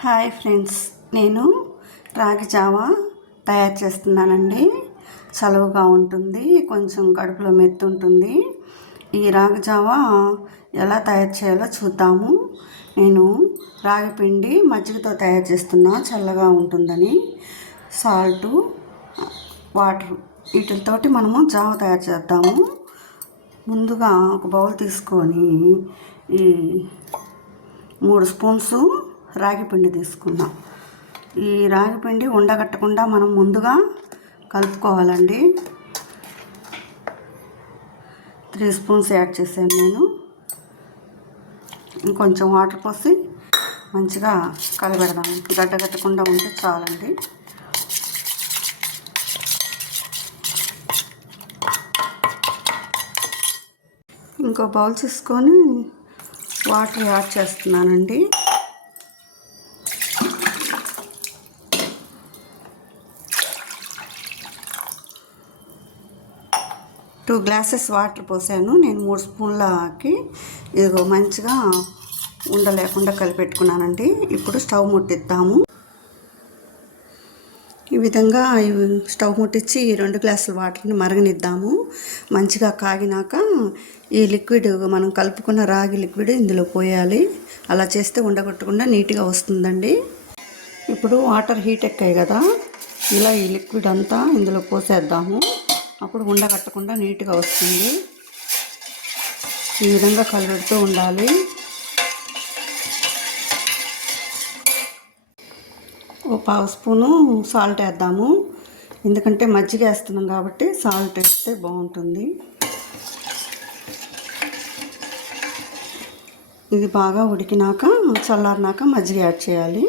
Hi friends నేను రాగి Java తయారు చేస్తున్నానండి. చలువగా ఉంటుంది కొంచెం కడుపులో మెత్తు ఉంటుంది. ఈ రాగి జావా ఎలా తయారు చేయాలో చూద్దాము. నేను రాగి పిండి మజ్జిగతో తయారు చేస్తున్నా చల్లగా ఉంటుందని. సాల్టు వాటర్ వీటితోటి మనము జావ తయారు చేద్దాము. ముందుగా ఒక బౌల్ తీసుకొని ఈ మూడు స్పూన్స్ రాగి పిండి ఈ రాగి పిండి ఉండగట్టకుండా మనం ముందుగా కలుపుకోవాలండి. త్రీ స్పూన్స్ యాడ్ చేశాను నేను. ఇంకొంచెం వాటర్ పోసి మంచిగా కలబెడదాం. గడ్డ కట్టకుండా ఉంటే చాలండి. ఇంకో బౌల్ తీసుకొని వాటర్ యాడ్ చేస్తున్నానండి. టూ గ్లాసెస్ వాటర్ పోసాను. నేను మూడు స్పూన్లకి ఇదిగో మంచిగా ఉండలేకుండా కలిపెట్టుకున్నానండి. ఇప్పుడు స్టవ్ ముట్టిద్దాము. ఈ విధంగా స్టవ్ ముట్టించి ఈ రెండు గ్లాసుల వాటర్ని మరగనిద్దాము. మంచిగా కాగినాక ఈ లిక్విడ్ మనం కలుపుకున్న రాగి లిక్విడ్ ఇందులో పోయాలి. అలా చేస్తే ఉండగొట్టకుండా నీట్గా వస్తుందండి. ఇప్పుడు వాటర్ హీట్ ఎక్కాయి కదా. ఇలా ఈ లిక్విడ్ అంతా ఇందులో పోసేద్దాము. అప్పుడు ఉండగట్టకుండా నీట్గా వస్తుంది. ఈ విధంగా కలుపుతూ ఉండాలి. ఓ పావు స్పూను సాల్ట్ వేద్దాము. ఎందుకంటే మజ్జిగ వేస్తున్నాం కాబట్టి సాల్ట్ వేస్తే బాగుంటుంది. ఇది బాగా ఉడికినాక చల్లారినాక మజ్జిగ యాడ్ చేయాలి.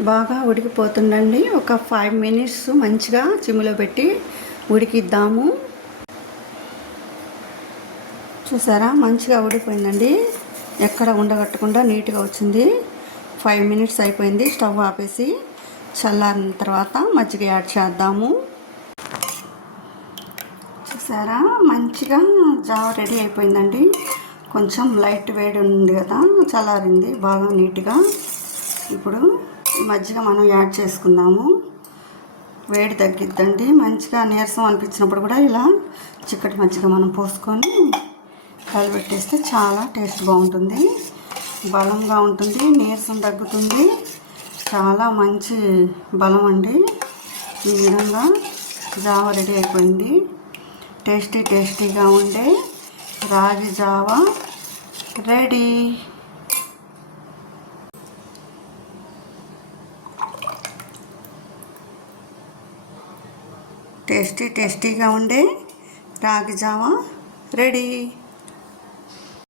బాగా ఉడికిపోతుందండి. ఒక ఫైవ్ మినిట్స్ మంచిగా చిమ్ములో పెట్టి ఉడికిద్దాము. చూసారా? మంచిగా ఉడికిపోయిందండి. ఎక్కడ ఉండగట్టకుండా నీట్గా వచ్చింది. ఫైవ్ మినిట్స్ అయిపోయింది. స్టవ్ ఆపేసి చల్లారిన తర్వాత మజ్జిగ యాడ్ చేద్దాము. చూసారా? మంచిగా జావ రెడీ అయిపోయిందండి. కొంచెం లైట్ వేడి ఉంది కదా చల్లారింది. బాగా నీట్గా. ఇప్పుడు మజ్జిగ మనం యాడ్ చేసుకుందాము. వేడి తగ్గిద్దండి. మంచిగా నీరసం అనిపించినప్పుడు కూడా ఇలా చిక్కటి మజ్జిగ మనం పోసుకొని కలిపెట్టేస్తే చాలా టేస్ట్ బాగుంటుంది. బలంగా ఉంటుంది నీరసం తగ్గుతుంది. చాలా మంచి బలం అండి. ఈ విధంగా జావ రెడీ అయిపోయింది. టేస్టీ టేస్టీగా ఉండే రాగి జావ రెడీ. టేస్టీ టేస్టీగా ఉండే రాగి జామ రెడీ.